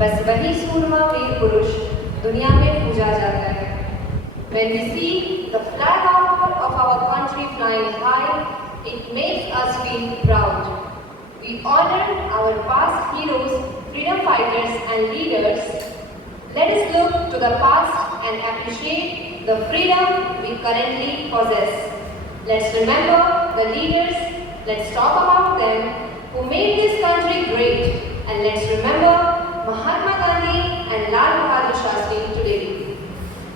बस वही सूरमा वीर पुरुष दुनिया में पूजा जाता है। When we see the flag of our country flying high, it makes us feel proud. We honor our past heroes, freedom fighters and leaders. Let us look to the past and appreciate the freedom we currently possess. Let's remember the leaders, let's talk about them who made this country great, and let's remember Mahatma Gandhi and Lal Bahadur Shastri today.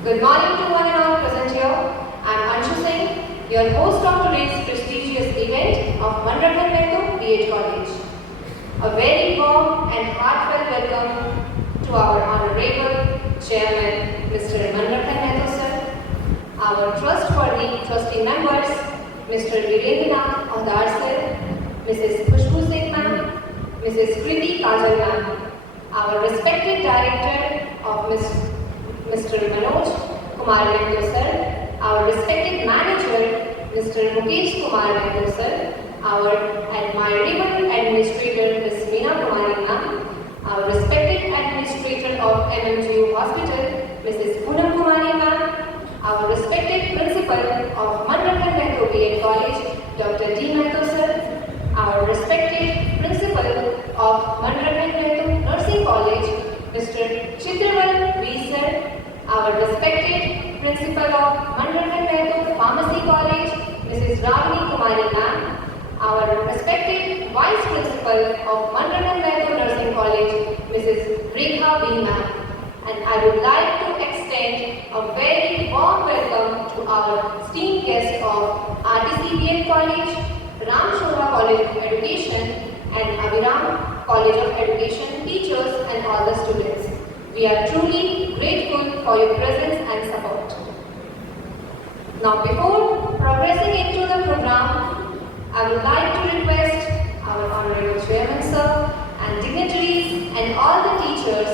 Good morning to one and all present here. I am Anshu Singh, your host of today's prestigious event of Manrakhan Mehto BH College. A very warm and heartfelt welcome to our Honorable Chairman, Mr. Manrakhan Mehto sir, our trustworthy trustee members, Mr. Virendranath Ahdar sir, Mrs. Khushbu Singh ma'am, Mrs. Kriti Kajal ma'am, our respected director of Mr. Manoj Kumar Mehto sir, our respected manager, Mr. Mukesh Kumar Mehto sir, our admirable administrator, Ms. Meena Kumari ma'am, our respected administrator of MMGU Hospital, Mrs. Poonam Kumari ma'am, our respected principal of Manrakhan Mehto BEd College, Dr. D. Mehto sir, our respected principal of Manrakhan Mehto Nursing College, Mr. Chitraval V. sir, our respected principal of Manrakhan Mehto Pharmacy College, Mrs. Ravani Kumari ma'am, our respected vice principal of Manrakhan Mehto Nursing College, Mrs. Rekha B. ma'am. And I would like to extend a very warm welcome to our esteemed guests of RTC BEd College, Ram Shora College of Education, and Abhiram College of Education teachers and all the students. We are truly grateful for your presence and support. Now, before progressing into the program, I would like to request our Honorable Chairman sir and dignitaries and all the teachers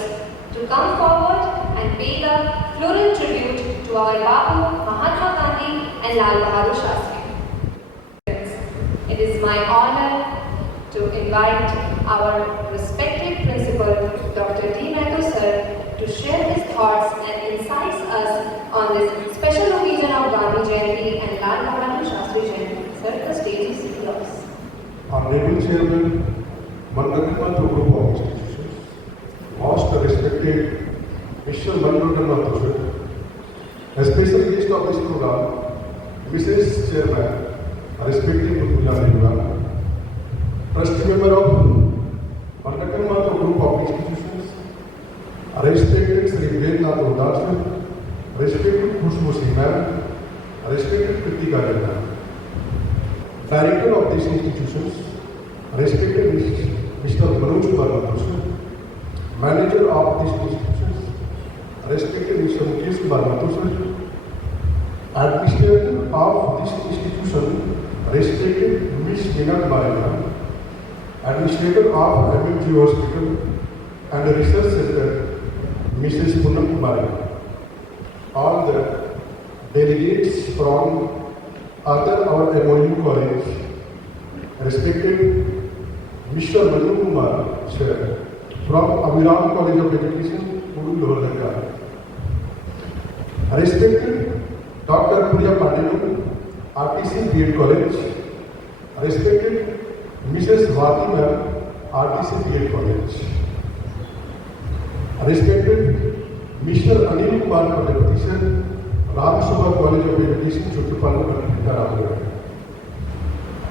to come forward and pay the floral tribute to our Bapu, Mahatma Gandhi and Lal Bahadur Shastri. It is my honor to invite our respected principal, Dr. D. Mehto sir, to share his thoughts and insights us on this special occasion of Gandhi Jayanti and Lal Bahadur Shastri Jayanti. Sir, the stage is yours. Honorable Chairman, Manrakhan Mehto Group of Institutions, most respected Mr. Manrakhan Mehto sir, a special guest of this program, Mrs. Chairman, respected Muthuja Nehru, trustee member of Manrakhan Mehto Group of Institutions, respected Sri Virendranath Ahdar sir, respected Khushbu Singh ma'am, respected Kriti Kajal ma'am, director of these institutions, respected Mr. Manoj Kumar Mehto sir, manager of these institutions, respected Mr. Mukesh Kumar Mehto sir, administrator of this institution, respected Ms. Meena Kumari ma'am, administrator of MMG Hospital and Research Center, Mrs. Poonam Kumari, all the delegates from our MOU college, respected Mr. Manu Kumar sir from Abhiram College of Education, Puru Lohardaga, respected Dr. Priya Pandey, RTC BEd College, respected Mrs. Vati ma'am, RTC BEd College, respected Mr. Anil Kumar Pradipati sir, Ram Shora College of Education, Chutupallu,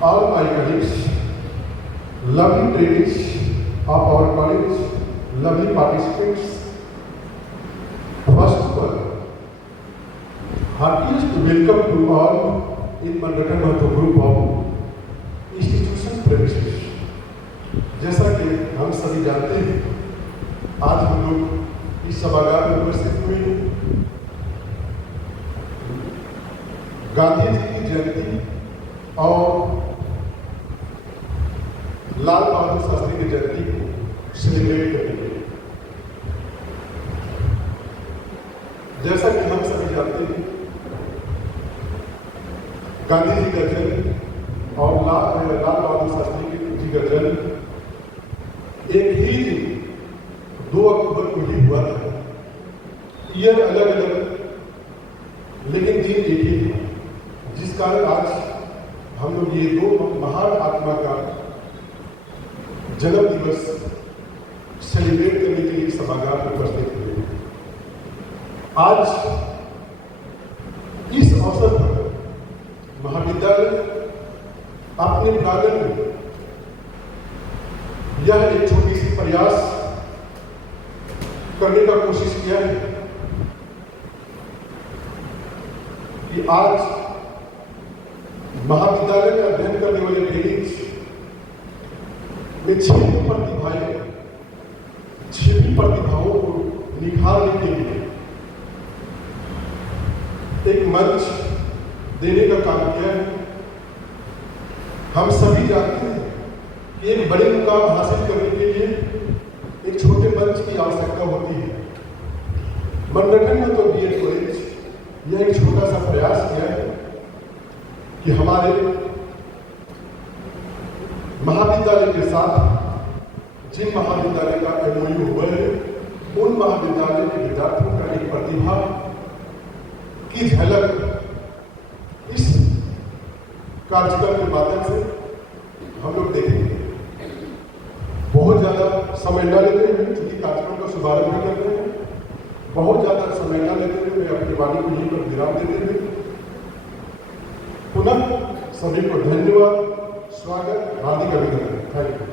all my colleagues, lovely trainees of our college, lovely participants, first of all, heartiest welcome to all in Manrakhan Mehto Group of Institution premises. जैसा कि हम सभी जानते हैं, आज हम लोग इस सभागार में उपस्थित हुए हैं गांधी जी की जयंती और लाल बहादुर शास्त्री की जयंती को सेलिब्रेट करेंगे। जैसा कि हम सभी जानते हैं, गांधी जी का जन्म और लाल बहादुर शास्त्री जी का जन्म एक ही दिन 2 अक्टूबर को ही हुआ था। ईयर अलग अलग लेकिन दिन एक ही था, जिस कारण आज हम लोग ये 2 महान आत्मा का जन्म दिवस सेलिब्रेट करने के लिए सभागार में उपस्थित हुए। आज इस अवसर पर महाविद्यालय अपने प्रांगण में यह एक छोटी सी प्रयास करने का कोशिश किया है कि आज महाविद्यालय में अध्ययन करने वाले ट्रेनिंग्स में छिपी प्रतिभाओं को निखारने के लिए एक मंच देने का काम किया है। हम सभी जानते हैं कि एक बड़े मुकाम हासिल करने के लिए एक छोटे मंच की आवश्यकता होती है। मनगढ़ में तो बीएड कॉलेज यह एक छोटा सा प्रयास किया है कि हमारे महाविद्यालय के साथ जिन महाविद्यालय का एमओयू हुआ है उन महाविद्यालय के विद्यार्थियों का एक प्रतिभा की झलक इस कार्यक्रम के माध्यम से हम लोग देखेंगे। बहुत ज़्यादा समय न लेते हुए चूंकि कार्यक्रम का शुभारंभ भी करते हैं, बहुत ज़्यादा समय न लेते हुए मैं अपनी वाणी को यहीं पर विराम देते हुए पुनः सभी को धन्यवाद, स्वागत, हार्दिक अभिनंदन। Thank you.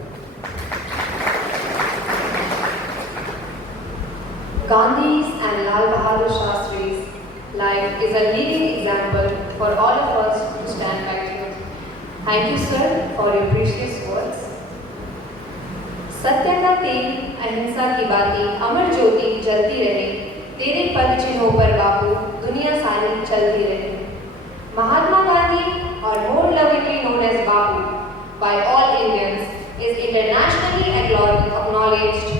Gandhi's and Lal Bahadur Shastri's life is a living example for all of us to stand back to. Thank you, sir, for your precious words. सत्य का तेल, अहिंसा की बातें, अमर ज्योति जलती रहे, तेरे पद चिन्हों पर बापू दुनिया सारी चलती रहे। Mahatma Gandhi, or more lovingly known as Bapu by all Indians, is internationally acknowledged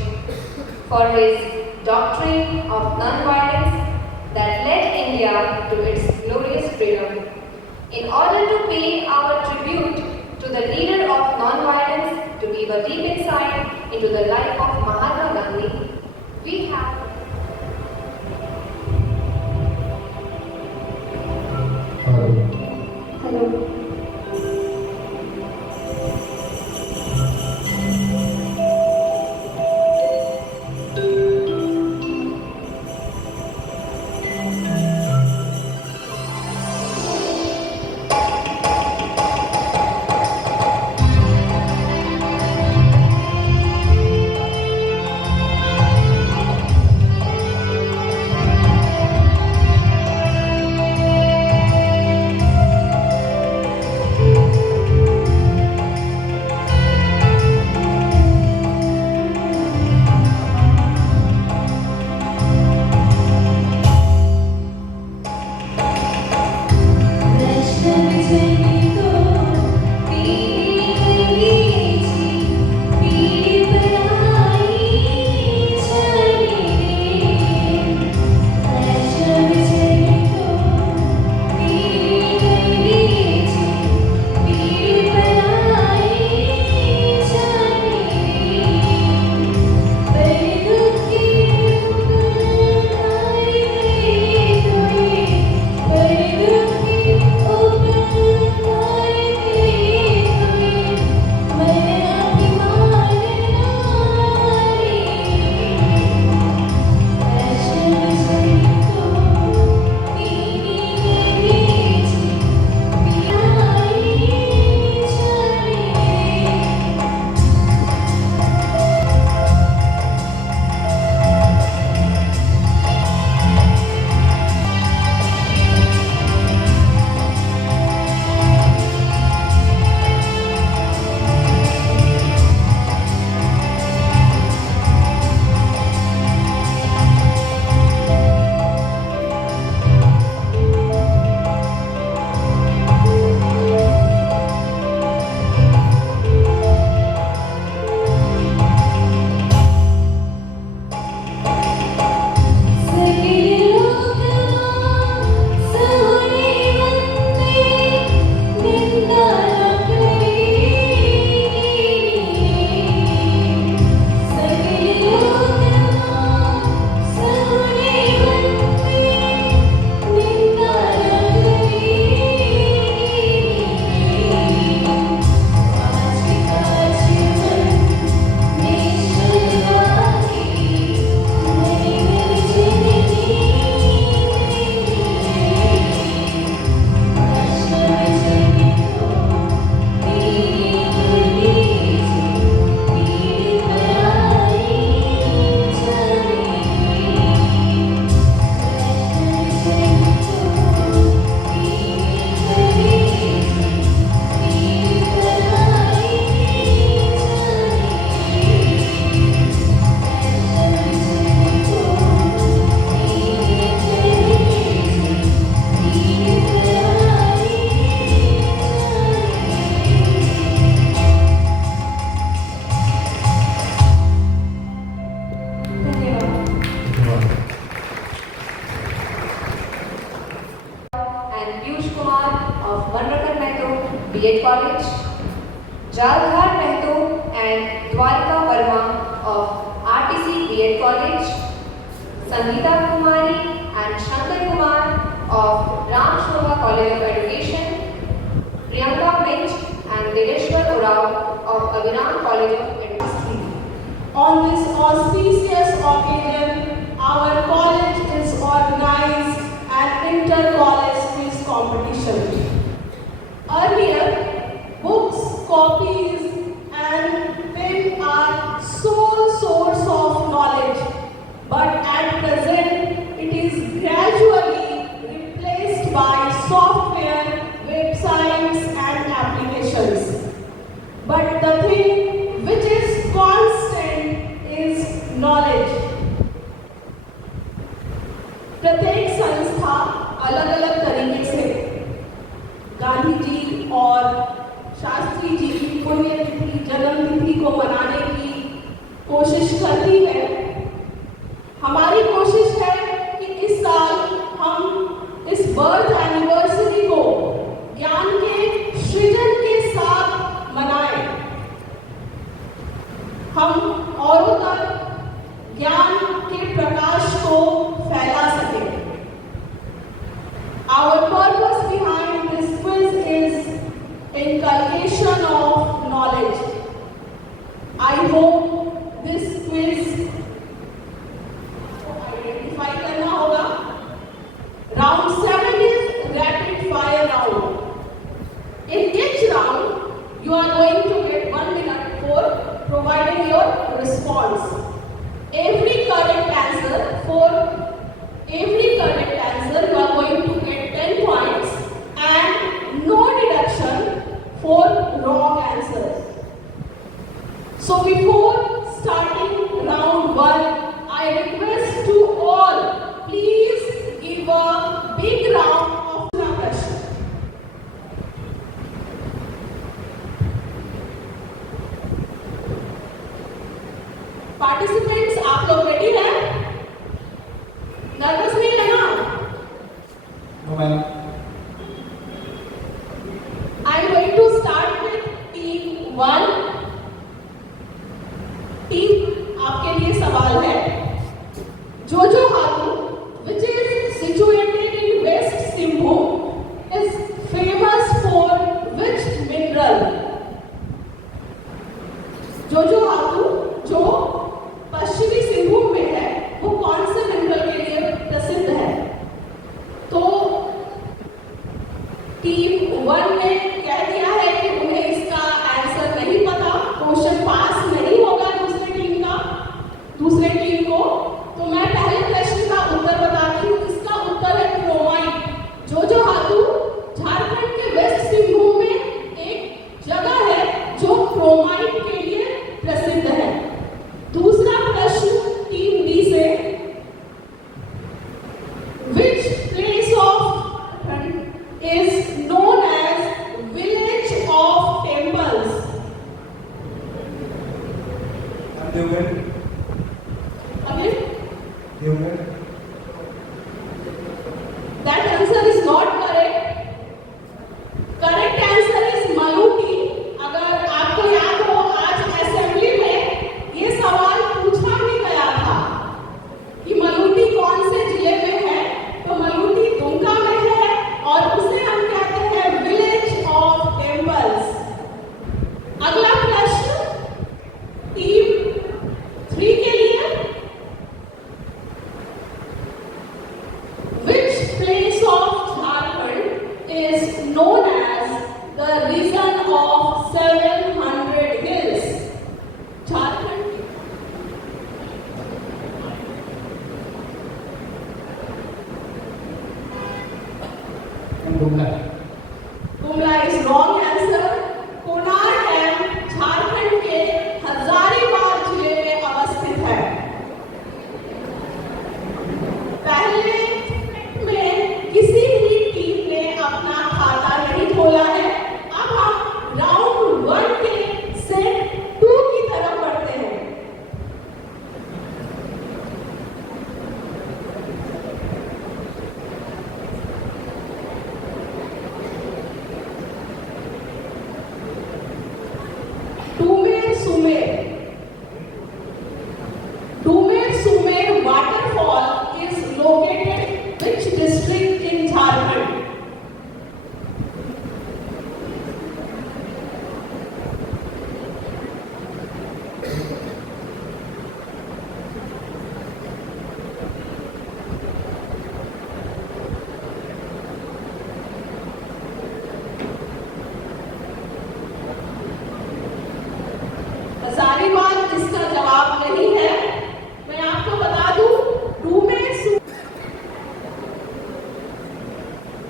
for his doctrine of non-violence that led India to its glorious freedom. In order to pay our tribute to the leader of non-violence, to give a deep insight into the life of Mahatma Gandhi, we have Hello. Jalghar Mehto and Dwarika Verma of RTC B.Ed College, Sangeeta Kumari and Shankar Kumar of Ram Shobha College of Education, Priyanka Minch and Dileshwar Urao of Aviram College of Education. On this auspicious occasion, our college is organized an inter-college quiz competition. Earlier, books, copies and pen are sole source of knowledge, but at present it is gradually replaced by software, websites and applications. But the thing which is constant is knowledge. प्रत्येक संस्था अलग अलग तरीके से गांधी जी और शास्त्री जी की पुण्यतिथि जन्मतिथि को मनाने की कोशिश करती है। हमारी कोशिश है कि इस साल हम इस बर्थ एनिवर्सरी को ज्ञान के सृजन के साथ मनाएं। हम औरों तक ज्ञान के प्रकाश को फैला सकें। Our purpose behind this quiz is inculcation of knowledge. I hope this quiz को identify करना होगा। Round 7 is rapid fire round. In each round, you are going to get 1 minute for providing your response. Every correct answer, you are going to get 10 points and no deduction for wrong answers. So before starting round 1, I request to all, please give a big round of applause. Participants, आप लोग ready हैं? Nervous नहीं है ना? No, ma'am. I'm going to start with team 1. Team आपके लिए सवाल है। जोजो Hathu, which is situated in West Simbhum, is famous for which mineral? जोजो हाथू जो पश्चिमी सिंहभूम में है, वो कौन से मिनरल के लिए प्रसिद्ध है? तो टीम 1 ने कह दिया है कि उन्हें इसका आंसर नहीं पता, क्वेश्चन पास नहीं होगा दूसरे टीम को। तो मैं पहले प्रश्न का उत्तर बताती हूँ। इसका उत्तर है क्रोमाइट। जोजो हाथू झारखंड के वेस्ट सिंहभूम में एक जगह है जो क्रोमाइट के लिए प्रसिद्ध है। दूसरा प्रश्न टीम बी से, which place of is known as village of temples? Deoghar. Again, Deoghar. that answer is not correct. Correct answer is Maluti. अगर आपको याद हो, आज असेंबली में ये सवाल पूछा भी गया था कि मलूटी कौन से जिले में है। तो मलूटी दुमका में है और उसे हम कहते हैं विलेज ऑफ टेम्पल्स। अगला प्रश्न टीम 3 के लिए। Sumer. Dumer Sumer waterfall is located which district in Jharkhand? Hazaribagh इसका जवाब नहीं है। मैं आपको बता दूं,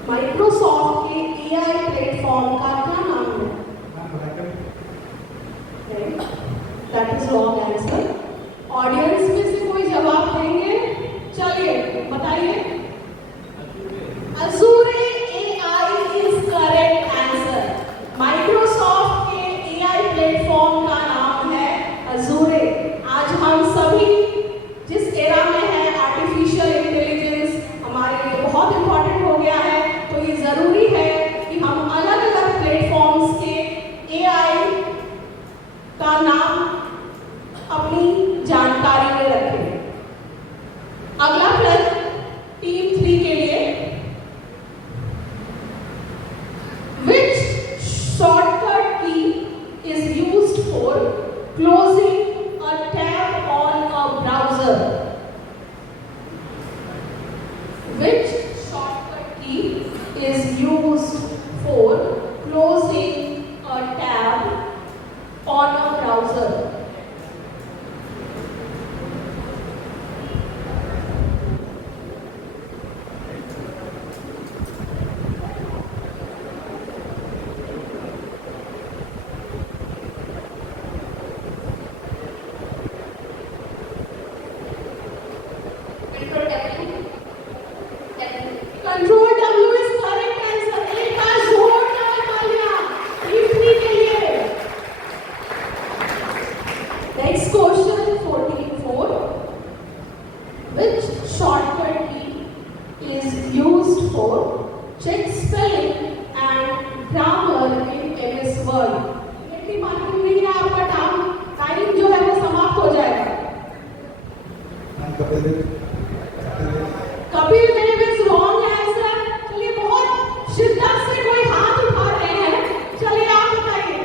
माइक्रोसॉफ्ट के एआई प्लेटफॉर्म का क्या नाम है? That is wrong answer. Audience में से कोई जवाब देंगे? चलिए बताइए। अजूरे AI is correct answer. Microsoft के एआई प्लेटफॉर्म का नाम है अजूरे। आज हम सभी जिस एरा में है, आर्टिफिशियल इंटेलिजेंस हमारे लिए बहुत इंपॉर्टेंट हो गया है, तो ये जरूरी है कि हम अलग अलग प्लेटफॉर्म्स के एआई का नाम अपनी जानकारी में रखें। अगला प्रश्न टीम 3 के लिए। Which shortcut key is used for closing a tab on a browser? Which shortcut key is used for closing a tab on a browser? Control W is correct answer. एक बार जोरदार तालियां टीम 3 के लिए। Next question 44. Which shortcut key is used for check spelling and grammar in MS Word? इतनी marking नहीं है, आपका time जो है वो समाप्त हो जाएगा। Kapil Dev is wrong answer. चलिए बहुत शिद्दत से कोई हाथ उठा रहे हैं, चलिए आप बताइए।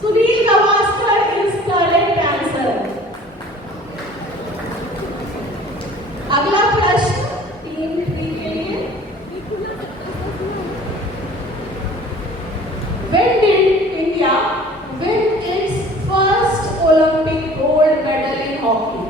Sunil Gavaskar is correct answer. अगला प्रश्न टीम 3 के लिए। When did India win its first Olympic gold medal in hockey?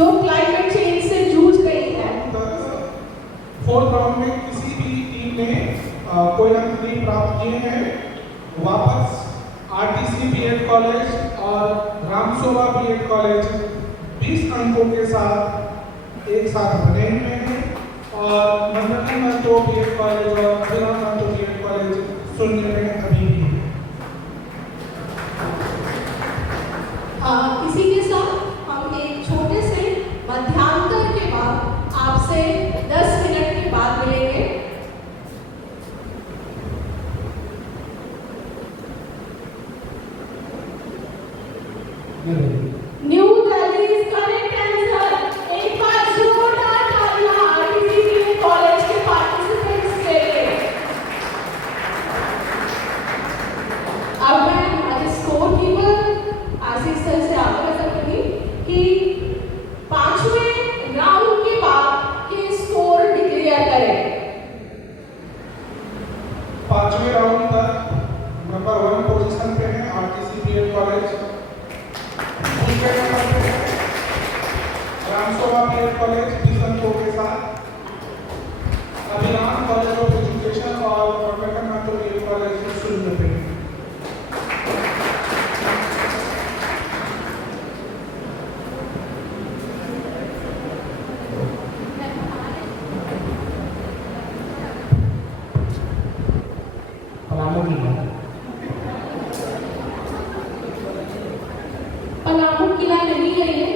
जो क्लाइमेट चेंज से जूझ रही है। फोर्थ राउंड में किसी भी टीम ने कोई अंक नहीं प्राप्त किए हैं, वापस आरटीसी बीएड कॉलेज और रामसोबा बीएड कॉलेज 20 अंकों के साथ एक साथ बने हुए हैं और मनरतन महतो बीएड कॉलेज और अभिराम महतो बीएड कॉलेज शून्य में अभी भी है। इसी के साथ हम एक छोटे से मध्यांतर के बाद आपसे 10 मिनट के बाद मिलेंगे। New Delhi is correct answer. एक बार जोरदार तालियां आरटीसी बीएड कॉलेज के पार्टिसिपेंट्स के लिए। अब मैं हमारे स्कोर कीपर आशीष सर से आग्रह करूंगी कि 5वें राउंड के बाद के स्कोर डिक्लेयर करें। 5वें राउंड तक नंबर 1 पोजीशन पे है आरटीसी बीएड कॉलेज, दूसरे नंबर पे है रामसोबा बीएड कॉलेज 20 अंकों के साथ, अभिराम कॉलेज ऑफ एजुकेशन और मनरतन महतो बीएड कॉलेज 0 पे। पलामू किला नहीं है ये।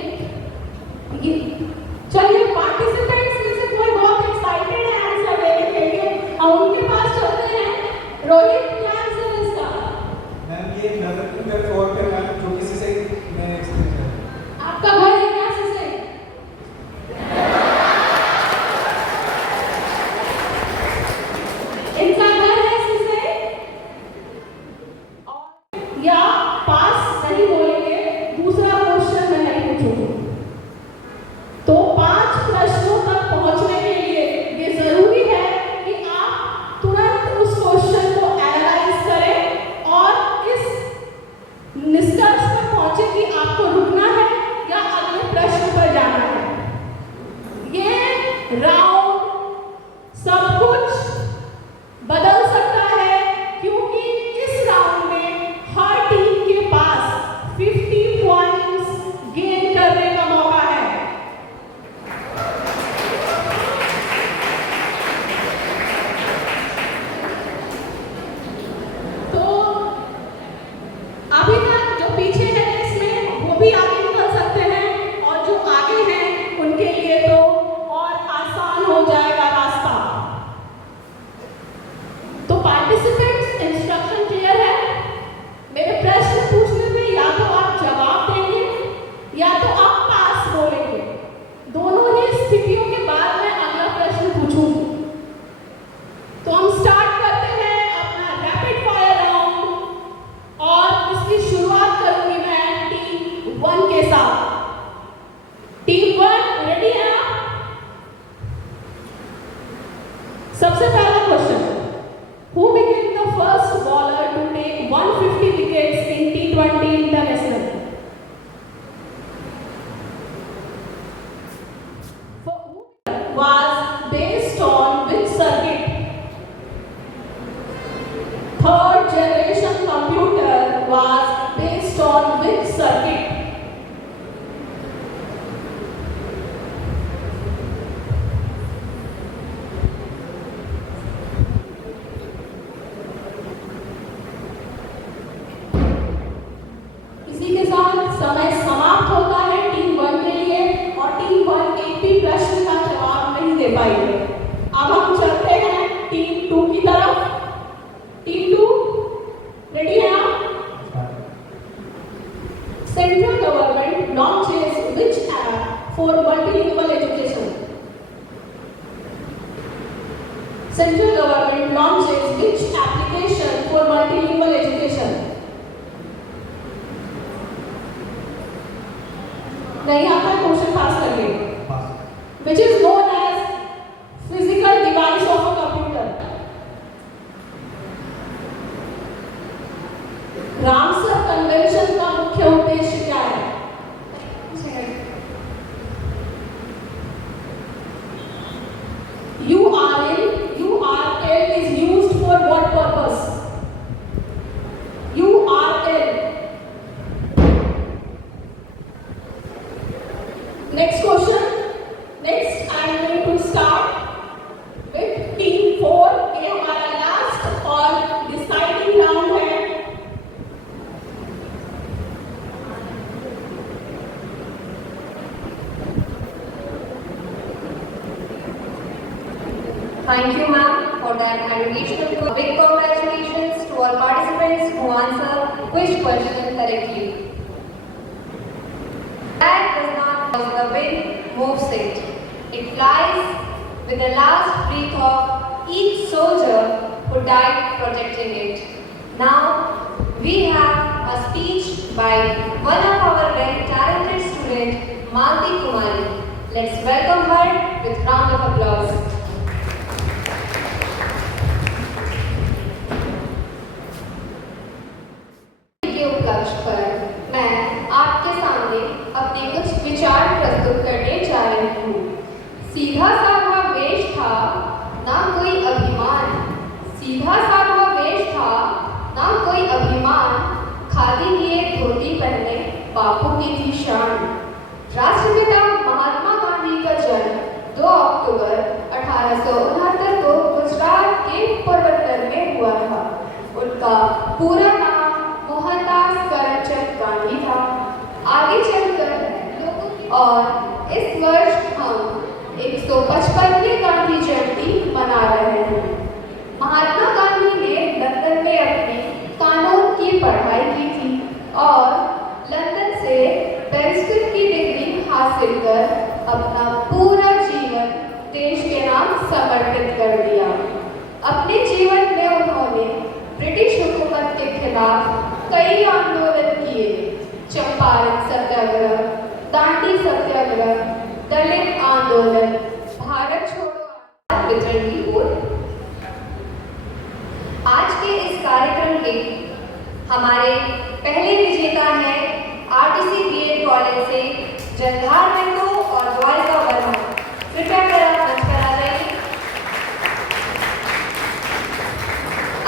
चलिए पार्टिसिपेंट्स में से कोई बहुत एक्साइटेड है आंसर देने के लिए, हम उनके पास चलते हैं। रोहित, क्या आंसर है इसका? मैम ये नगर में 4 पे मैम जो किसी से मैं एक्सपीरियंस है। आपका घर है क्या से? इनका घर है से? और या पास नहीं बोलेंगे, दूसरा क्वेश्चन मैं नहीं पूछूंगी। तो 5 प्रश्नों तक पहुंचने के लिए ये जरूरी है कि आप तुरंत उस क्वेश्चन को एनालाइज करें और इस निष्कर्ष पर पहुंचे कि आपको रुकना है या अगले प्रश्न पर जाना है। ये राउंड सब कुछ बदल सकता है क्योंकि इस राउंड में हर टीम के पास 50 पॉइंट्स गेन करने का मौका है। तो अभी तक जो पीछे है इसमें वो भी आगे निकल सकते हैं और जो आगे हैं उनके लिए तो और आसान हो जाएगा रास्ता। तो पार्टिसिपेंट्स, इंस्ट्रक्शन क्लियर है। मेरे प्रश्न पूछने में या तो आप जवाब देंगे या तो आप पास बोलेंगे। दोनों ही स्थितियों के बाद मैं अगला प्रश्न पूछूंगी। तो हम स्टार्ट करते हैं अपना रैपिड फायर राउंड और इसकी शुरुआत करूंगी मैं टीम 1 के साथ। टीम 1 रेडी है आप? सबसे पहला question, Who became the first bowler to take 150 wickets in T20 International? Was based on which circuit? Third generation computer was based on which circuit? इसी के साथ समय समाप्त होता है टीम 1 के लिए और टीम 1 एक भी प्रश्न का जवाब नहीं दे पाई। अब हम चलते हैं टीम 2 की तरफ। टीम 2 रेडी है आप? Central government launches which app for multilingual education? Central government launches which application for multilingual education? नहीं आता क्वेश्चन पास करिए। Which is known as physical device of a computer? Ramsar convention का मुख्य उद्देश्य क्या है? Thank you, ma'am, for that educational. Big congratulations to all participants who answered which question correctly. Flag does not cause the wind moves it. It flies with the last breath of each soldier who died protecting it. Now we have a speech by one of our very talented student, Malti Kumari. Let's welcome her with round of applause. के उपलक्ष्य पर मैं आपके सामने अपने कुछ विचार प्रस्तुत करने जा रही हूँ। सीधा साधा वेश था ना कोई अभिमान, सीधा साधा वेश था ना कोई अभिमान, खादी की एक धोती पहने बापू की थी शान। राष्ट्रपिता महात्मा गांधी का जन्म 2 अक्टूबर 1869 को गुजरात के पोरबंदर में हुआ था। उनका पूरा नाम मोहनदास करमचंद गांधी था। आगे चलकर लोगों की और इस वर्ष हम 155वें गांधी जयंती मना रहे हैं। महात्मा गांधी ने लंदन में अपनी कानून की पढ़ाई की थी और लंदन से बैरिस्टर की डिग्री हासिल कर अपना पूरा जीवन देश के नाम समर्पित कर दिया। अपने जीवन में उन्होंने ब्रिटिश हुकूमत के खिलाफ कई आंदोलन किए। चंपारण सत्याग्रह, दांडी सत्याग्रह, दलित आंदोलन, भारत छोड़ो वितरण की ओर। आज के इस कार्यक्रम के हमारे पहले विजेता हैं आरटीसी बीएड कॉलेज से जलधार महतो और द्वारिका वर्मा। कृपया कर आप मंच पर आ जाइए।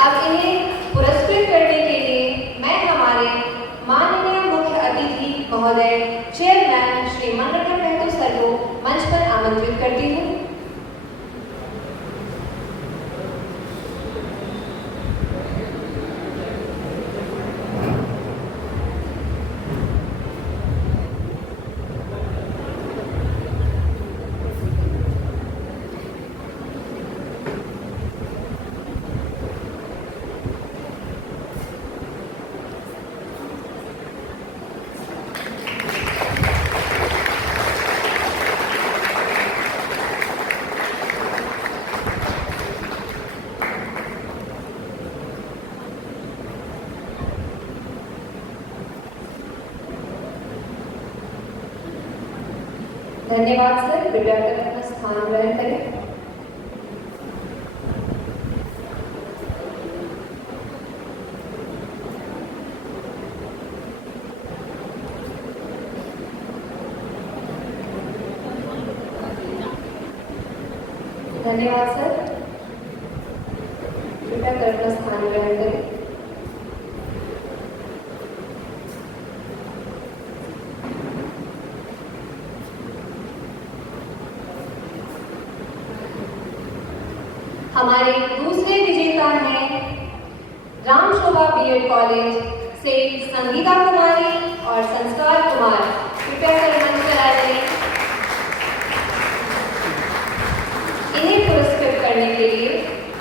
अब इन्हें पुरस्कृत करने के लिए मैं हमारे माननीय मुख्य अतिथि महोदय चेयरमैन श्री मनरतन महतो सर को मंच पर आमंत्रित करती हूँ। धन्यवाद सर। कृपया कर अपना स्थान ग्रहण करें। धन्यवाद सर। कृपया कर अपना स्थान ग्रहण करें। हमारे दूसरे विजेता हैं राम शोभा बीएड कॉलेज से संगीता कुमारी और संस्कार कुमार। कृपया कर मंच पर आ जाइए। इन्हें पुरस्कृत करने के लिए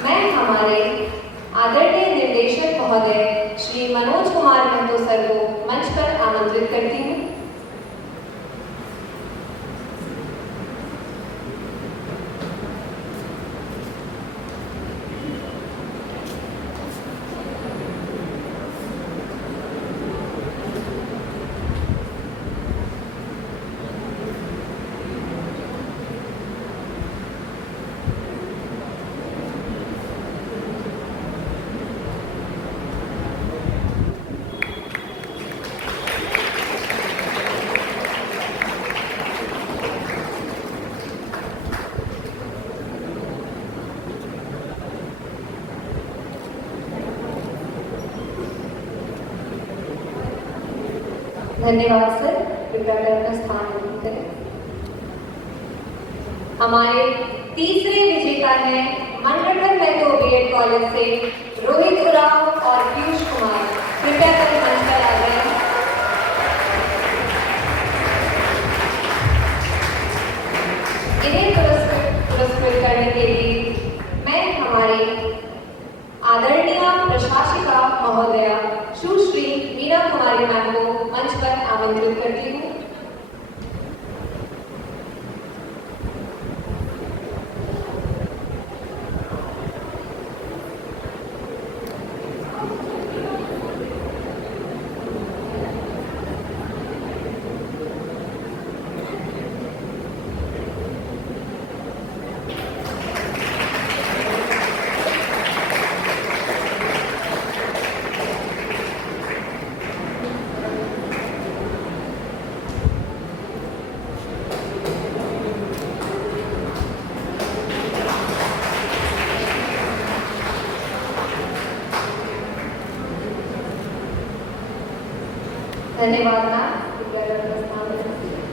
मैं हमारे आदरणीय निर्देशक महोदय श्री मनोज कुमार महतो सर को मंच पर आमंत्रित करती हूँ। धन्यवाद सर। कृपया कर अपना स्थान ग्रहण करें। हमारे तीसरे विजेता हैं मनरतन महतो बीएड कॉलेज से रोहित उराव और पीयूष कुमार। कृपया कर मंच पर आ जाएं। इन्हें पुरस्कृत करने के लिए करती हूँ। धन्यवाद मैम, विद्यालय प्रस्थान देने के लिए।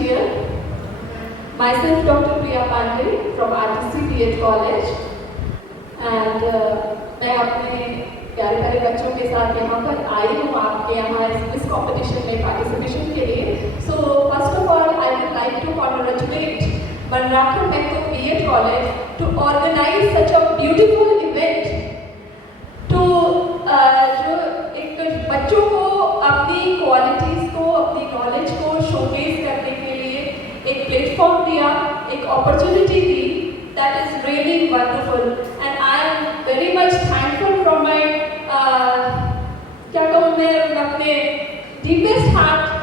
Here, myself Dr. Priya Pandey from RTC B.Ed College and मैं अपने प्यारे प्यारे बच्चों के साथ यहाँ पर आई हूँ आपके यहाँ इस कंपटीशन में पार्टिसिपेशन के लिए। So first of all I would like to congratulate Banrakhan Mehto B.Ed College to organize such a beautiful event to जो एक बच्चों को अपनी क्वालिटीज़ को अपनी नॉलेज को शोकेस करने के लिए एक प्लेटफॉर्म दिया, एक opportunity the, that is really wonderful and I am very much thankful from my क्या कहूँ मैं अपने deepest heart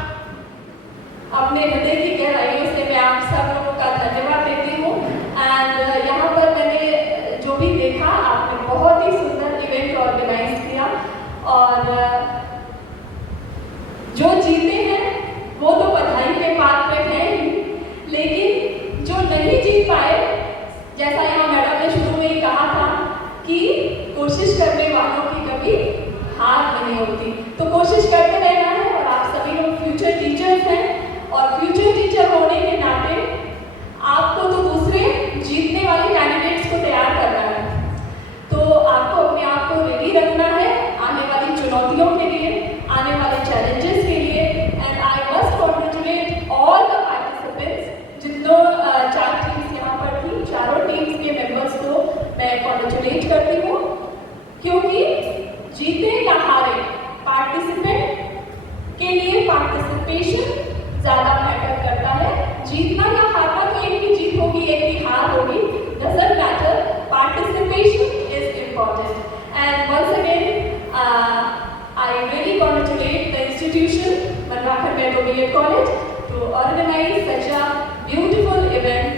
अपने हृदय की गहराइयों से मैं आप सब लोगों का धन्यवाद देती हूँ। एंड यहाँ पर मैंने जो भी देखा आपने बहुत ही सुंदर इवेंट ऑर्गेनाइज किया और जो जीते हैं वो तो बधाई के पात्र हैं ही, लेकिन जो नहीं जीत पाए, जैसा यहाँ मैडम ने शुरू में ही कहा था कि कोशिश करने वालों की कभी हार नहीं होती, तो कोशिश करते रहना है। और आप सभी लोग फ्यूचर टीचर्स हैं और फ्यूचर टीचर होने के नाते आपको तो दूसरे जीतने वाले कैंडिडेट्स को तैयार करना है, तो आपको अपने आप को रेडी रखना है आने वाली चुनौतियों के लिए, आने वाले चैलेंजेस के लिए। And I must congratulate all the participants, जितनों 4 टीम्स यहाँ पर थी, चारों टीम्स के मेंबर्स को मैं कॉन्ग्रेचुलेट करती हूँ, क्योंकि जीते या हारे पार्टिसिपेंट के लिए पार्टिसिपेशन ज़्यादा मैटर करता है। जीतना या हारना तो एक ही जीत होगी, एक ही हार होगी, doesn't matter, participation is important. And once again I really congratulate the institution Banrakhan Mehto B.Ed College to organize such a beautiful event,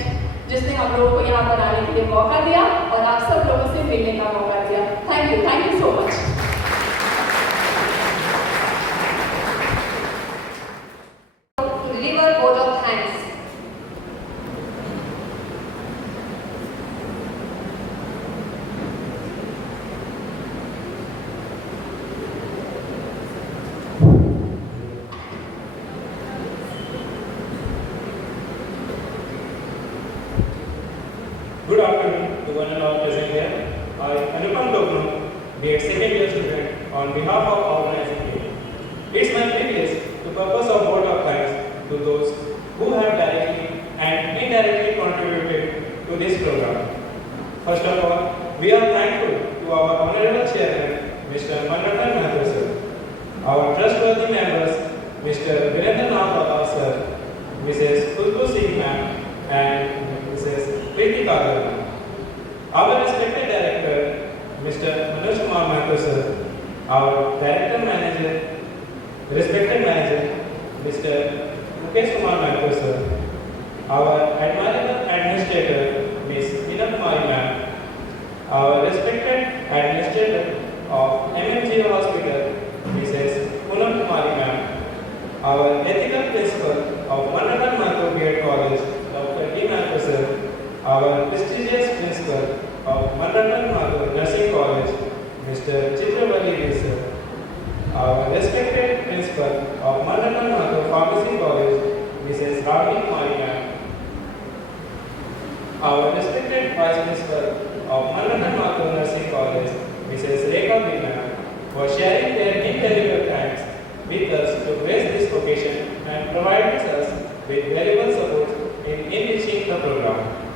जिसने हम लोगों को यहाँ पर आने के लिए मौका दिया और आप सब लोगों से मिलने का मौका दिया। Thank you so much. Deliver vote of thanks. Good afternoon to one and all present here. I, Anupam Dokno, B.Ed second year student, on behalf of organizing here. It's my privilege to purpose of vote of thanks to those who have directly and indirectly contributed to this program. First of all, we are thankful to our honorable chairman, Mr. Banrakhan Mehto sir, our trustworthy members, Mr. Virendra Nath Agar sir, Mrs. Kulku Singh ma'am, and Mrs. Preeti Kagal ma'am. Our respected director, Mr. Manoj Kumar Mehto sir, our director manager, respected manager, Mr. Mukesh Kumar Mehto sir, our admirable administrator, Ms. Meena Kumari ma'am, our respected administrator of MMGO Hospital, Mrs. Poonam Kumari ma'am, our ethical principal of Banrakhan Mehto B.Ed College, Dr. D. Mehto sir, our prestigious principal of Banrakhan Mehto Nursing College, Mr. Chitravalli sir, our respected principal of Banrakhan Mehto Pharmacy College, Mrs. Ravni Kumari ma'am, our respected vice principal of Banrakhan Mehto Nursing College, Mrs. Rekha B ma'am, for sharing their invaluable times with us to grace this occasion and providing us with valuable support in enriching the program.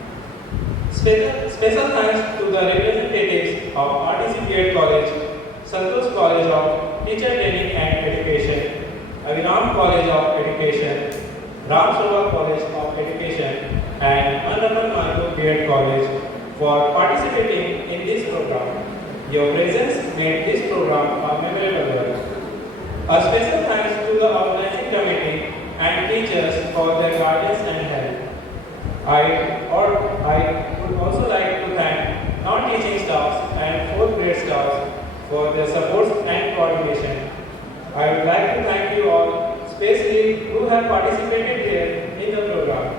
Special thanks to the representatives of RTC B.Ed College, Santosh College of Teacher Training and Education, Avinam College of Education, Ram Shobha College of Education, and Manrapan Margo B.Ed College for participating in this program. Your presence made this program a memorable one. A special thanks to the organizing committee and teachers for their guidance and help. I would also like to thank non-teaching staffs and 4th grade staffs for their support and coordination. I would like to thank you all, especially who have participated here in the program.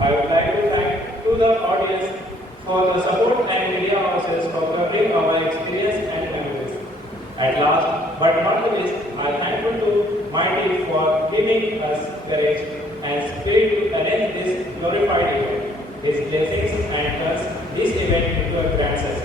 I would like to thank to the audience for the support and media houses for covering our experience and memories. At last, but not the least, I am thankful to my team for giving us courage and spirit to arrange this glorified event. His blessings and turns this event into a grand success.